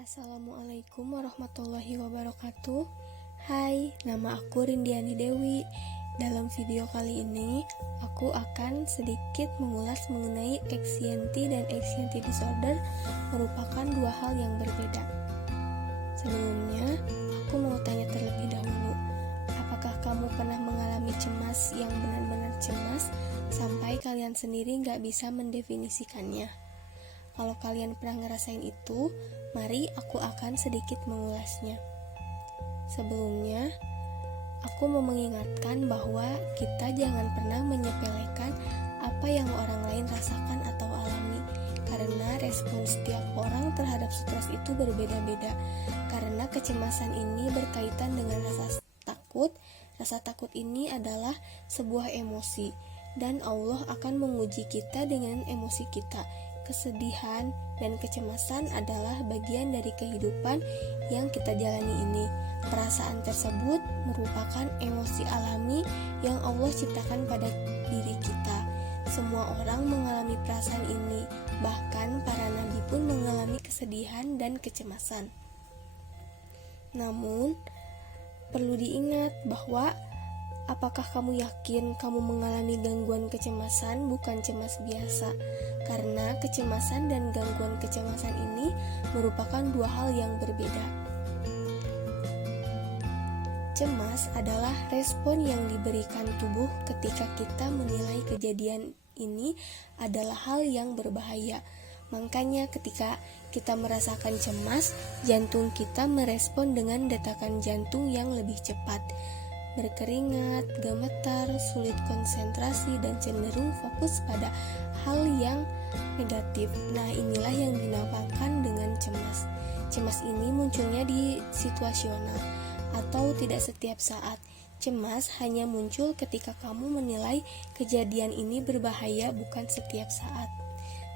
Assalamualaikum warahmatullahi wabarakatuh. Hai, nama aku Rindiani Dewi. Dalam video kali ini, aku akan sedikit mengulas mengenai anxiety dan anxiety disorder merupakan dua hal yang berbeda. Sebelumnya, aku mau tanya terlebih dahulu, apakah kamu pernah mengalami cemas yang benar-benar cemas sampai kalian sendiri nggak bisa mendefinisikannya? Kalau kalian pernah ngerasain itu, mari aku akan sedikit mengulasnya. Sebelumnya, aku mau mengingatkan bahwa kita jangan pernah menyepelekan apa yang orang lain rasakan atau alami, karena respon setiap orang terhadap stres itu berbeda-beda. Karena kecemasan ini berkaitan dengan rasa takut. Rasa takut ini adalah sebuah emosi, dan Allah akan menguji kita dengan emosi kita. Kesedihan dan kecemasan adalah bagian dari kehidupan yang kita jalani ini. Perasaan tersebut merupakan emosi alami yang Allah ciptakan pada diri kita. Semua orang mengalami perasaan ini, bahkan para nabi pun mengalami kesedihan dan kecemasan. Namun, perlu diingat bahwa apakah kamu yakin kamu mengalami gangguan kecemasan, bukan cemas biasa? Karena kecemasan dan gangguan kecemasan ini merupakan dua hal yang berbeda. Cemas adalah respon yang diberikan tubuh ketika kita menilai kejadian ini adalah hal yang berbahaya. Makanya ketika kita merasakan cemas, jantung kita merespon dengan detakan jantung yang lebih cepat, berkeringat, gemetar, sulit konsentrasi, dan cenderung fokus pada hal yang negatif. Nah, inilah yang dinamakan dengan cemas. Cemas ini munculnya di situasional atau tidak setiap saat. Cemas hanya muncul ketika kamu menilai kejadian ini berbahaya, bukan setiap saat.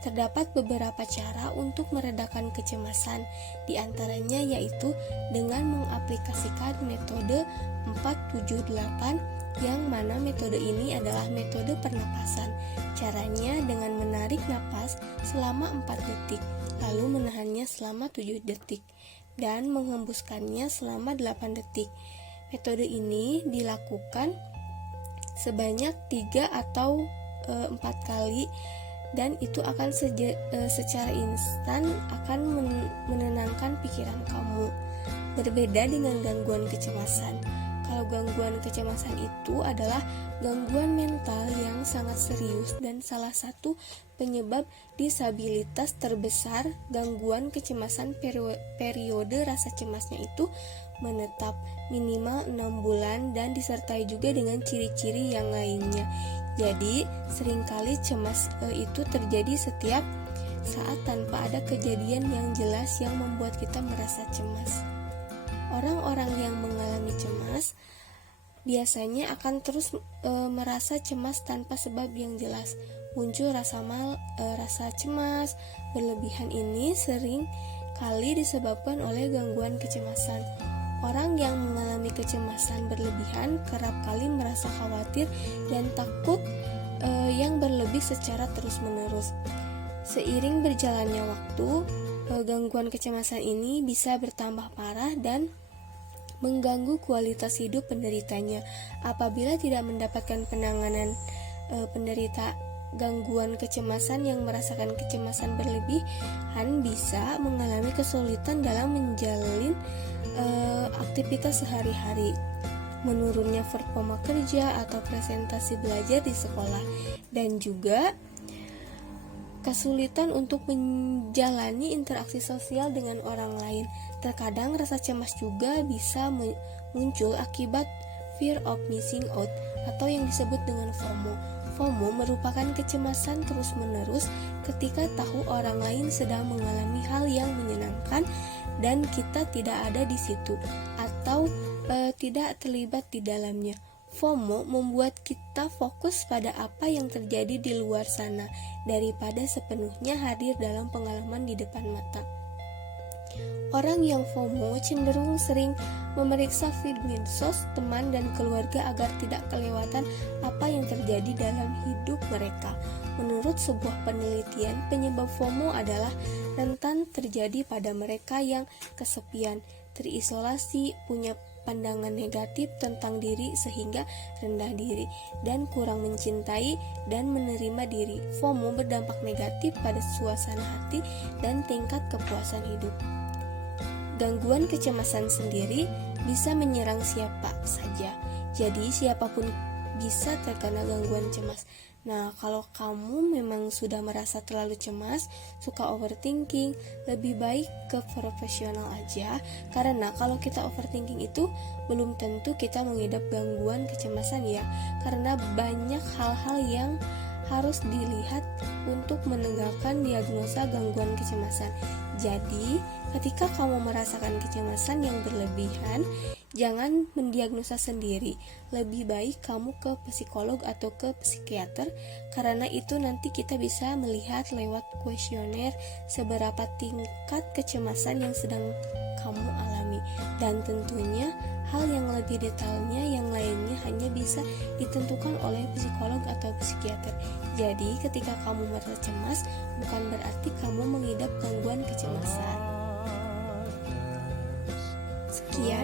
Terdapat beberapa cara untuk meredakan kecemasan, di antaranya yaitu dengan mengaplikasikan metode 478, yang mana metode ini adalah metode pernapasan. Caranya dengan menarik napas selama 4 detik, lalu menahannya selama 7 detik, dan menghembuskannya selama 8 detik. Metode ini dilakukan sebanyak 3 atau 4 kali, dan itu akan secara instan akan menenangkan pikiran kamu. Berbeda dengan gangguan kecemasan. Kalau gangguan kecemasan itu adalah gangguan mental yang sangat serius dan salah satu penyebab disabilitas terbesar. Gangguan kecemasan periode rasa cemasnya itu menetap minimal 6 bulan dan disertai juga dengan ciri-ciri yang lainnya. Jadi, seringkali cemas itu terjadi setiap saat tanpa ada kejadian yang jelas yang membuat kita merasa cemas. Orang-orang yang mengalami cemas biasanya akan terus merasa cemas tanpa sebab yang jelas. Muncul rasa cemas berlebihan ini sering kali disebabkan oleh gangguan kecemasan. Orang yang mengalami kecemasan berlebihan kerap kali merasa khawatir dan takut yang berlebih secara terus-menerus. Seiring berjalannya waktu, gangguan kecemasan ini bisa bertambah parah dan mengganggu kualitas hidup penderitanya. Apabila tidak mendapatkan penanganan, penderita gangguan kecemasan yang merasakan kecemasan berlebihan bisa mengalami kesulitan dalam menjalin aktivitas sehari-hari, menurunnya performa kerja atau presentasi belajar di sekolah, dan juga kesulitan untuk menjalani interaksi sosial dengan orang lain. Terkadang rasa cemas juga bisa muncul akibat fear of missing out atau yang disebut dengan FOMO. FOMO merupakan kecemasan terus-menerus ketika tahu orang lain sedang mengalami hal yang menyenangkan dan kita tidak ada di situ atau tidak terlibat di dalamnya. FOMO membuat kita fokus pada apa yang terjadi di luar sana daripada sepenuhnya hadir dalam pengalaman di depan mata. Orang yang FOMO cenderung sering memeriksa feed medsos, teman, dan keluarga agar tidak kelewatan apa yang terjadi dalam hidup mereka. Menurut sebuah penelitian, penyebab FOMO adalah rentan terjadi pada mereka yang kesepian, terisolasi, punya pandangan negatif tentang diri sehingga rendah diri, dan kurang mencintai dan menerima diri. FOMO berdampak negatif pada suasana hati dan tingkat kepuasan hidup. Gangguan kecemasan sendiri bisa menyerang siapa saja, jadi siapapun bisa terkena gangguan cemas. Nah, kalau kamu memang sudah merasa terlalu cemas, suka overthinking, lebih baik ke profesional aja, karena kalau kita overthinking itu belum tentu kita mengidap gangguan kecemasan ya, karena banyak hal-hal yang harus dilihat untuk menegakkan diagnosa gangguan kecemasan. Jadi, ketika kamu merasakan kecemasan yang berlebihan, jangan mendiagnosa sendiri. Lebih baik kamu ke psikolog atau ke psikiater, karena itu nanti kita bisa melihat lewat kuesioner seberapa tingkat kecemasan yang sedang kamu alami. Dan tentunya hal yang lebih detailnya yang lainnya hanya bisa ditentukan oleh psikolog atau psikiater. Jadi ketika kamu merasa cemas, bukan berarti kamu mengidap gangguan kecemasan. Sekian